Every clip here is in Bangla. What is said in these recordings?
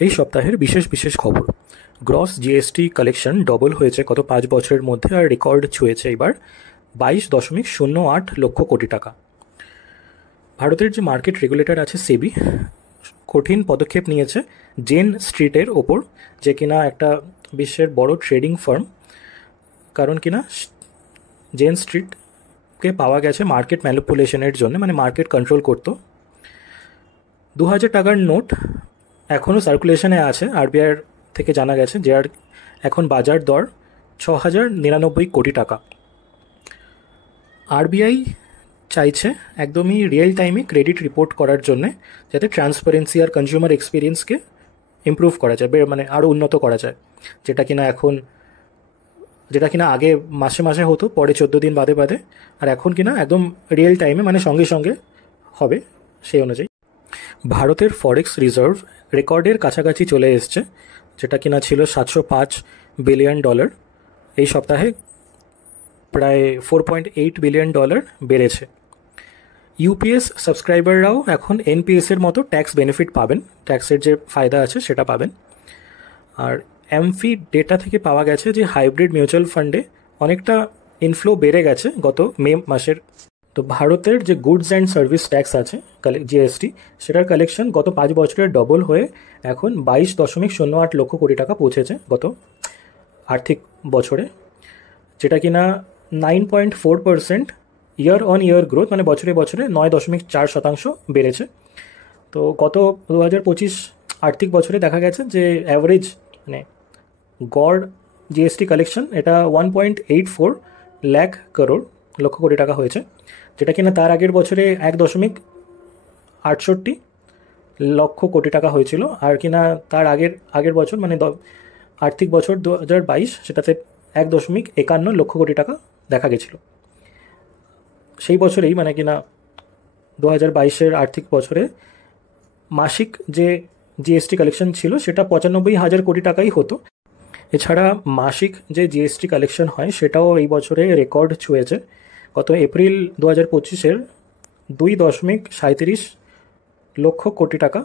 এই সপ্তাহের বিশেষ বিশেষ খবর। গ্রস জিএসটি কালেকশন ডবল হয়েছে গত 5 বছরের মধ্যে, আর রেকর্ড ছুঁয়েছে এবার 22.08 লক্ষ কোটি টাকা। ভারতের যে মার্কেট রেগুলেটর আছে সেবি কঠিন পদক্ষেপ নিয়েছে জেন স্ট্রিটের ওপর, যে কিনা একটা বিশ্বের বড় ট্রেডিং ফার্ম। কারণ কিনা জেন স্ট্রিটকে পাওয়া গেছে মার্কেট ম্যানিপুলেশনের জন্য, মানে মার্কেট কন্ট্রোল করতো। 2000 টাকার নোট এখনও সার্কুলেশনে আছে। আরবিআইয়ের থেকে জানা গেছে যে আর এখন বাজার দর 6099 কোটি টাকা। আরবিআই চাইছে একদমই রিয়েল টাইমে ক্রেডিট রিপোর্ট করার জন্যে, যাতে ট্রান্সপারেন্সি আর কনজিউমার এক্সপিরিয়েন্সকে ইমপ্রুভ করা যায়, মানে আরও উন্নত করা যায়। যেটা কিনা আগে মাসে মাসে হতো, পরে 14 দিন বাদে বাদে, আর এখন কিনা একদম রিয়েল টাইমে, মানে সঙ্গে সঙ্গে হবে সেই অনুযায়ী। ভারতের ফরেক্স রিজার্ভ রেকর্ডের কাছাকাছি চলে এসছে, যেটা কিনা ছিল $705 বিলিয়ন। এই সপ্তাহে প্রায় $4.8 বিলিয়ন বেড়েছে। ইউপিএস সাবস্ক্রাইবাররাও এখন এনপিএসের মতো ট্যাক্স বেনিফিট পাবেন, ট্যাক্সের যে ফায়দা আছে সেটা পাবেন। আর এমফি ডেটা থেকে পাওয়া গেছে যে হাইব্রিড মিউচুয়াল ফান্ডে অনেকটা ইনফ্লো বেড়ে গেছে গত মে মাসের। তো ভারতের যে গুডস অ্যান্ড সার্ভিস ট্যাক্স আছে জিএসটি, সেটার কালেকশন গত 5 বছরের ডবল হয়ে এখন 22.08 লক্ষ কোটি টাকা পৌঁছেছে গত আর্থিক বছরে, যেটা কিনা 9.4% ইয়ার অন ইয়ার গ্রোথ, মানে বছরে বছরে 9.4% বেড়েছে। তো গত 2025 আর্থিক বছরে দেখা গেছে যে অ্যাভারেজ মানে গড় জিএসটি কালেকশন এটা 1.84 লক্ষ কোটি টাকা হয়েছে, যেটা কিনা তার আগের বছরে 1.68 লক্ষ কোটি টাকা হয়েছিল। আর কিনা তার আগের বছর মানে আর্থিক বছর 2022, সেটাতে 1.51 লক্ষ কোটি টাকা দেখা গেছিল। সেই বছরেই মানে কিনা 2022-এর আর্থিক বছরে মাসিক যে জিএসটি কালেকশন ছিল সেটা 95,000 কোটি টাকাই হতো। এছাড়া মাসিক যে জিএসটি কালেকশন হয় সেটাও এই বছরে রেকর্ড ছুঁয়েছে। গত এপ্রিল 2025-এর 2.37 লক্ষ কোটি টাকা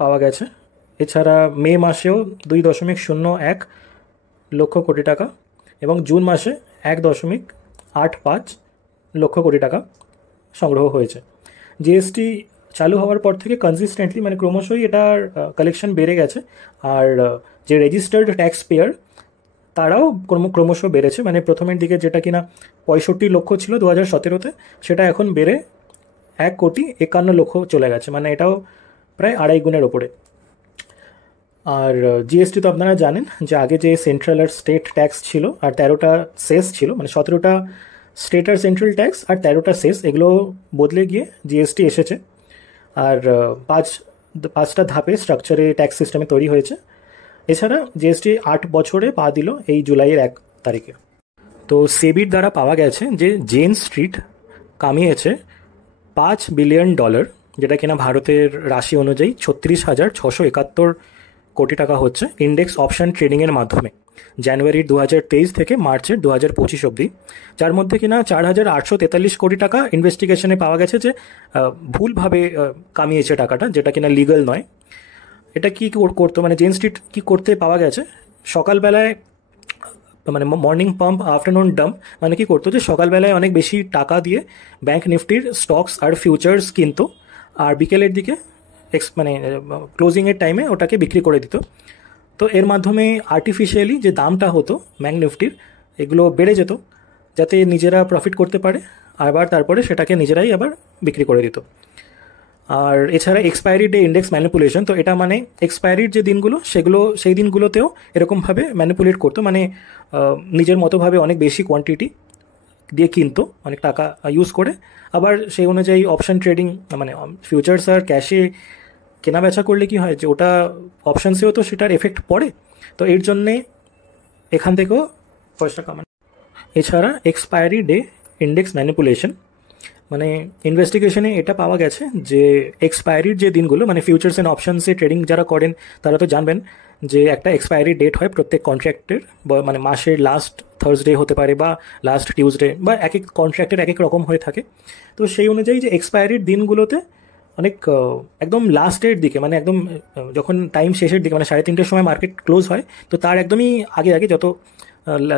পাওয়া গেছে। এছাড়া মে মাসেও 2.01 লক্ষ কোটি টাকা, এবং জুন মাসে 1.85 লক্ষ কোটি টাকা সংগ্রহ হয়েছে। জিএসটি চালু হওয়ার পর থেকে কনসিস্টেন্টলি মানে ক্রমশই এটার কালেকশন বেড়ে গেছে। আর যে রেজিস্টার্ড ট্যাক্স পেয়ার তারাও ক্রমশ বেড়েছে। মানে প্রথমের দিকে যেটা কিনা 65 লক্ষ ছিল 2017-তে, সেটা এখন বেড়ে 1,51 লক্ষ চলে গেছে, মানে এটাও প্রায় 2.5 গুণের ওপরে। আর জিএসটি তো আপনারা জানেন যে আগে যে সেন্ট্রাল আর স্টেট ট্যাক্স ছিল, আর 13টা সেস ছিল, মানে 17টা স্টেট আর সেন্ট্রাল ট্যাক্স আর 13টা সেস, এগুলো বদলে গিয়ে জিএসটি এসেছে। আর 5টা ধাপে স্ট্রাকচারে ট্যাক্স সিস্টেমে তৈরি হয়েছে। এছাড়া জিএসটি 8 বছরে পা দিল এই জুলাইয়ের 1 তারিখে। তো সেবির দ্বারা পাওয়া গেছে যে জেন স্ট্রিট কামিয়েছে $5 বিলিয়ন, যেটা কিনা ভারতের রাশি অনুযায়ী 36,671 কোটি টাকা হচ্ছে, ইন্ডেক্স অপশন ট্রেডিংয়ের মাধ্যমে জানুয়ারির 2023 থেকে মার্চের 2025 অবধি। যার মধ্যে কিনা 4,843 কোটি টাকা ইনভেস্টিগেশনে পাওয়া গেছে যে ভুলভাবে কামিয়েছে টাকাটা, যেটা কিনা লিগাল নয়। এটা কি করতো, মানে জেন স্ট্রিট কি করতে পাওয়া গেছে, সকালবেলায় মানে মর্নিং পাম্প আফটারনুন ডাম্প, মানে কি করতো যে সকালবেলায় অনেক বেশি টাকা দিয়ে ব্যাংক নিফটির স্টকস আর ফিউচার্স কিনতো, আর বিকেলের দিকে মানে ক্লোজিংয়ের টাইমে ওটাকে বিক্রি করে দিত। তো এর মাধ্যমে আর্টিফিশিয়ালি যে দামটা হতো ব্যাংক নিফটির, এগুলো বেড়ে যেত যাতে নিজেরা প্রফিট করতে পারে, আবার তারপরে সেটাকে নিজেরাই আবার বিক্রি করে দিত। আর এছাড়া এক্সপায়ারি ডে ইন্ডেক্স ম্যানিপুলেশন, তো এটা মানে এক্সপায়ারির যে দিনগুলো সেই দিনগুলোতেও এরকমভাবে ম্যানিপুলেট করতো, মানে নিজের মতোভাবে অনেক বেশি কোয়ান্টিটি দিয়ে কিনতো অনেক টাকা ইউজ করে, আবার সেই অনুযায়ী অপশন ট্রেডিং মানে ফিউচার্স আর ক্যাশে কেনা বেচা করলে কি হয় যে ওটা অপশানসেও তো সেটার এফেক্ট পড়ে, তো এর জন্যে এখান থেকেও পয়সা কামানো। এছাড়া এক্সপায়ারি ডে ইন্ডেক্স ম্যানিপুলেশন, মানে ইনভেস্টিগেশনে এটা পাওয়া গেছে যে এক্সপায়ারির যে দিনগুলো, মানে ফিউচার্স অ্যান্ড অপশানসে ট্রেডিং যারা করেন তারা তো জানবেন যে একটা এক্সপায়ারি ডেট হয় প্রত্যেক কন্ট্রাক্টের, মানে মাসের লাস্ট থার্সডে হতে পারে বা লাস্ট টিউসডে, বা এক এক কন্ট্রাক্টের এক এক রকম হয়ে থাকে। তো সেই অনুযায়ী যে এক্সপায়ারির দিনগুলোতে অনেক একদম লাস্টের দিকে, মানে একদম যখন টাইম শেষের দিকে, মানে 3:30-র সময় মার্কেট ক্লোজ হয়, তো তার একদমই আগে আগে যত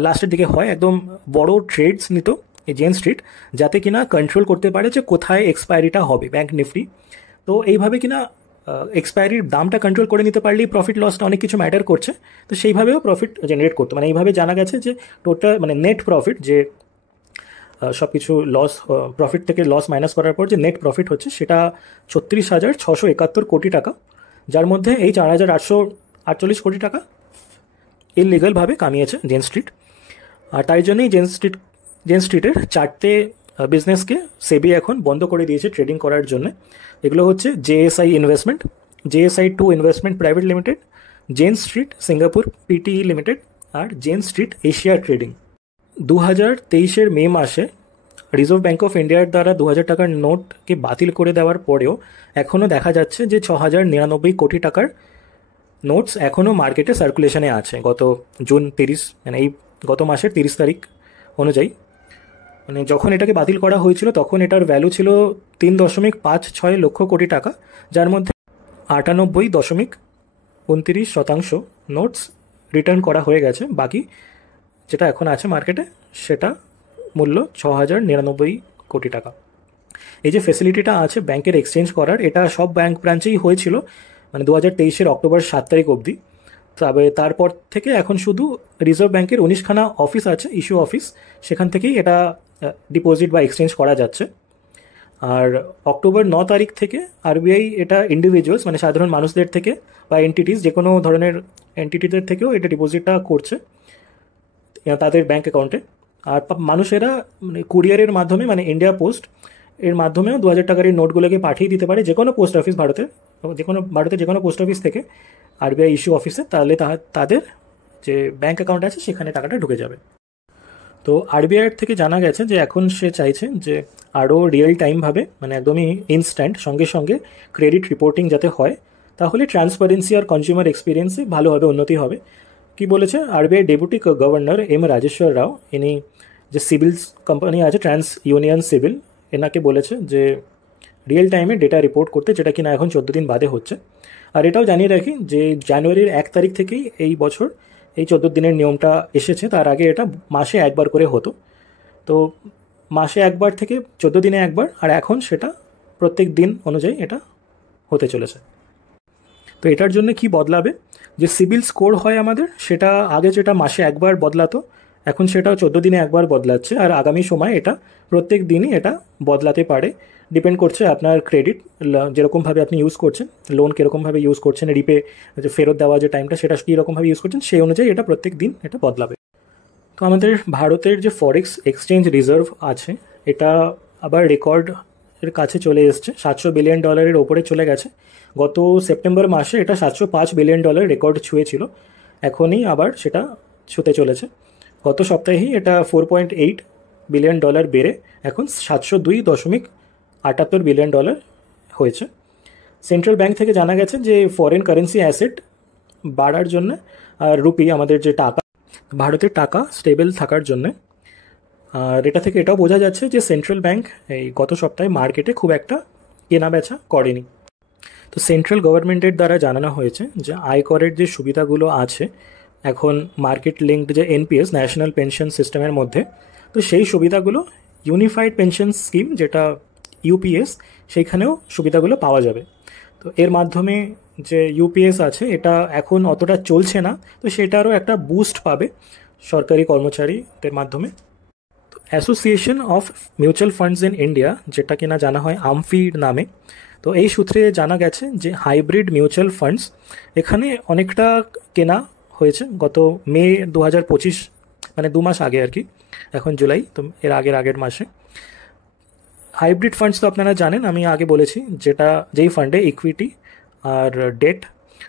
লাস্টের দিকে হয়, একদম বড় ট্রেডস নিত এই জেন স্ট্রিট, যাতে কিনা কন্ট্রোল করতে পারে যে কোথায় এক্সপায়ারিটা হবে ব্যাংক নিফটি। তো এইভাবে কিনা এক্সপায়ারির দামটা কন্ট্রোল করে নিতে পারলেই প্রফিট লসটা অনেক কিছু ম্যাটার করছে। তো সেইভাবেও প্রফিট জেনারেট করতো, মানে এইভাবে জানা গেছে যে টোটাল মানে নেট প্রফিট, যে সব কিছু লস, প্রফিট থেকে লস মাইনাস করার পর যে নেট প্রফিট হচ্ছে, সেটা 36,671 কোটি টাকা, যার মধ্যে এই 4,848 কোটি টাকা ইললিগালভাবে কামিয়েছে জেন স্ট্রিট। আর তাই জন্যই জেন স্ট্রিটের 4টে বিজনেসকে সেবি এখন বন্ধ করে দিয়েছে ট্রেডিং করার জন্য। এগুলো হচ্ছে JSI investment, JSI two investment private limited, Jane Street Singapore PTE limited, আর জেন স্ট্রিট এশিয়া ট্রেডিং। 2023-এর মে মাসে রিজার্ভ ব্যাঙ্ক অফ ইন্ডিয়ার দ্বারা 2,000 টাকার নোটকে বাতিল করে দেওয়ার পরেও এখনও দেখা যাচ্ছে যে 6,099 কোটি টাকার নোটস এখনও মার্কেটে সার্কুলেশনে আছে গত জুন 30, মানে এই গত মাসের 30 তারিখ অনুযায়ী। মানে যখন এটাকে বাতিল করা হয়েছিল তখন এটার ভ্যালু ছিল 3.56 লক্ষ কোটি টাকা, যার মধ্যে 98.29% নোটস রিটার্ন করা হয়ে গেছে। বাকি যেটা এখন আছে মার্কেটে সেটা মূল্য 6,099 কোটি টাকা। এই যে ফেসিলিটিটা আছে ব্যাংকের এক্সচেঞ্জ করার, এটা সব ব্যাংক ব্রাঞ্চেই হয়েছিল মানে 2023-এর অক্টোবর 7 তারিখ অবধি। তবে তারপর থেকে এখন শুধু রিজার্ভ ব্যাংকের 19খানা অফিস আছে, ইস্যু অফিস, সেখান থেকেই এটা ডিপোজিট বা এক্সচেঞ্জ করা যাচ্ছে। আর অক্টোবর 9 তারিখ থেকে আরবিআই এটা ইন্ডিভিজুয়ালস মানে সাধারণ মানুষদের থেকে বা এন্টিটিস, যে কোনো ধরনের এন্টিটিদের থেকেও এটা ডিপোজিটটা করছে তাদের ব্যাঙ্ক অ্যাকাউন্টে। আর মানুষেরা মানে কুরিয়ারের মাধ্যমে, মানে ইন্ডিয়া পোস্ট এর মাধ্যমেও 2,000 টাকার এই নোটগুলোকে পাঠিয়ে দিতে পারে যে কোনো পোস্ট অফিস, ভারতের যে কোনো পোস্ট অফিস থেকে আরবিআই ইস্যু অফিসে, তাহলে তাদের যে ব্যাঙ্ক অ্যাকাউন্ট আছে সেখানে টাকাটা ঢুকে যাবে। তো আরবিআইয়ের থেকে জানা গেছে যে এখন সে চাইছে যে আরও রিয়েল টাইমভাবে, মানে একদমই ইনস্ট্যান্ট সঙ্গে সঙ্গে ক্রেডিট রিপোর্টিং যাতে হয়, তাহলে ট্রান্সপারেন্সি আর কনজিউমার এক্সপিরিয়েন্সে ভালোভাবে উন্নতি হবে। কি বলেছে RBI deputy governor M Rajeshwar Rao, ইনি যে সিভিলস কোম্পানি আছে ট্রান্স ইউনিয়ন সিভিল, এনাকে বলেছে যে রিয়েল টাইমে ডেটা রিপোর্ট করতে, যেটা কিনা এখন 14 দিন বাদে হচ্ছে। আর এটাও জানিয়ে রাখি যে জানুয়ারির 1 তারিখ থেকেই এই বছর এই 14 দিনের নিয়মটা এসেছে, তার আগে এটা মাসে একবার করে হতো। তো মাসে একবার থেকে 14 দিনে একবার, আর এখন সেটা প্রত্যেক দিন অনুযায়ী এটা হতে চলেছে। তো এটার জন্য কি বদলাবে, যে সিবিল স্কোর হয় আমাদের, সেটা আগে যেটা মাসে একবার বদলাতো, এখন সেটাও 14 দিনে একবার বদলাচ্ছে। আর আগামী সময় এটা প্রত্যেক দিনই এটা বদলাতে পারে, ডিপেন্ড করছে আপনার ক্রেডিট যেরকমভাবে আপনি ইউজ করছেন, লোন কীরকমভাবে ইউজ করছেন, রিপে যে ফেরত দেওয়া যে টাইমটা সেটা কীরকমভাবে ইউজ করছেন, সেই অনুযায়ী এটা প্রত্যেক দিন এটা বদলাবে। তো আমাদের ভারতের যে ফরেক্স এক্সচেঞ্জ রিজার্ভ আছে, এটা আবার রেকর্ডের কাছে চলে এসছে, $700 বিলিয়ন ওপরে চলে গেছে। গত সেপ্টেম্বর মাসে এটা $705 বিলিয়ন রেকর্ড ছুঁয়েছিল, এখনই আবার সেটা ছুঁতে চলেছে। গত সপ্তাহেই এটা $4.8 বিলিয়ন বেড়ে এখন $702.78 বিলিয়ন হয়েছে। সেন্ট্রাল ব্যাংক থেকে জানা গেছে যে ফরেন কারেন্সি অ্যাসেট বাড়ার জন্য আর রুপি, আমাদের যে টাকা, ভারতের টাকা স্টেবল থাকার জন্যে। আর এটা থেকে এটাও বোঝা যাচ্ছে যে সেন্ট্রাল ব্যাংক এই গত সপ্তাহে মার্কেটে খুব একটা কেনা বেচা করেনি। তো সেন্ট্রাল গভর্নমেন্টের দ্বারা জানানো হয়েছে যে আয়করের যে সুবিধাগুলো আছে এখন মার্কেট লিঙ্কড যে এনপিএস, ন্যাশনাল পেনশন সিস্টেমের মধ্যে, তো সেই সুবিধাগুলো ইউনিফাইড পেনশন স্কিম যেটা ইউপিএস, সেইখানেও সুবিধাগুলো পাওয়া যাবে। তো এর মাধ্যমে যে ইউপিএস আছে এটা এখন অতটা চলছে না, তো সেটারও একটা বুস্ট পাবে সরকারি কর্মচারীদের মাধ্যমে। তো association of mutual funds in India, যেটা কিনা জানা হয় আমফি নামে, তো এই সূত্রে জানা গেছে যে হাইব্রিড মিউচুয়াল ফান্ডস এখানে অনেকটা কেনা হয়েছে গত মে 2025, মানে 2 মাস আগে আর কি, এখন জুলাই, তো এর আগের মাসে। হাইব্রিড ফান্ডস তো আপনারা জানেন, আমি আগে বলেছি, যেই ফান্ডে ইকুইটি আর ডেট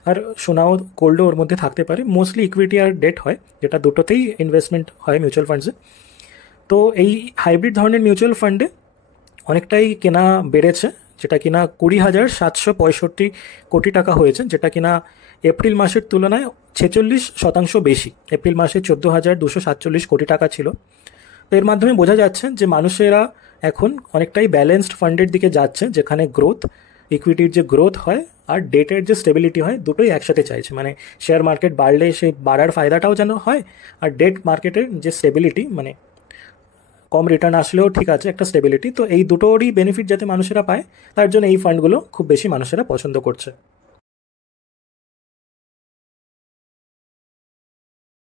আর সোনাও গোল্ডও ওর মধ্যে থাকতে পারে, মোস্টলি ইকুইটি আর ডেট হয়, যেটা দুটোতেই ইনভেস্টমেন্ট হয় মিউচুয়াল ফান্ডসে। তো এই হাইব্রিড ধরনের মিউচুয়াল ফান্ডে অনেকটাই কেনা বেড়েছে, যেটা কিনা 20,765 কোটি টাকা হয়েছে, যেটা কিনা এপ্রিল মাসের তুলনায় 46% বেশি। এপ্রিল মাসে 14,247 কোটি টাকা ছিল। তো এর মাধ্যমে বোঝা যাচ্ছে যে মানুষেরা এখন অনেকটাই ব্যালেন্সড ফান্ডের দিকে যাচ্ছে, যেখানে গ্রোথ ইকুইটির যে গ্রোথ হয় আর ডেটের যে স্টেবিলিটি হয়, দুটোই একসাথে চাইছে। মানে শেয়ার মার্কেট বাড়লে সেই বাড়ার ফায়দাটাও যেন হয়, আর ডেট মার্কেটের যে স্টেবিলিটি, মানে কম রিটার্ন আসলেও ঠিক আছে একটা স্টেবিলিটি, তো এই দুটোরই বেনিফিট যাতে মানুষেরা পায়, তার জন্য এই ফান্ডগুলো খুব বেশি মানুষেরা পছন্দ করছে।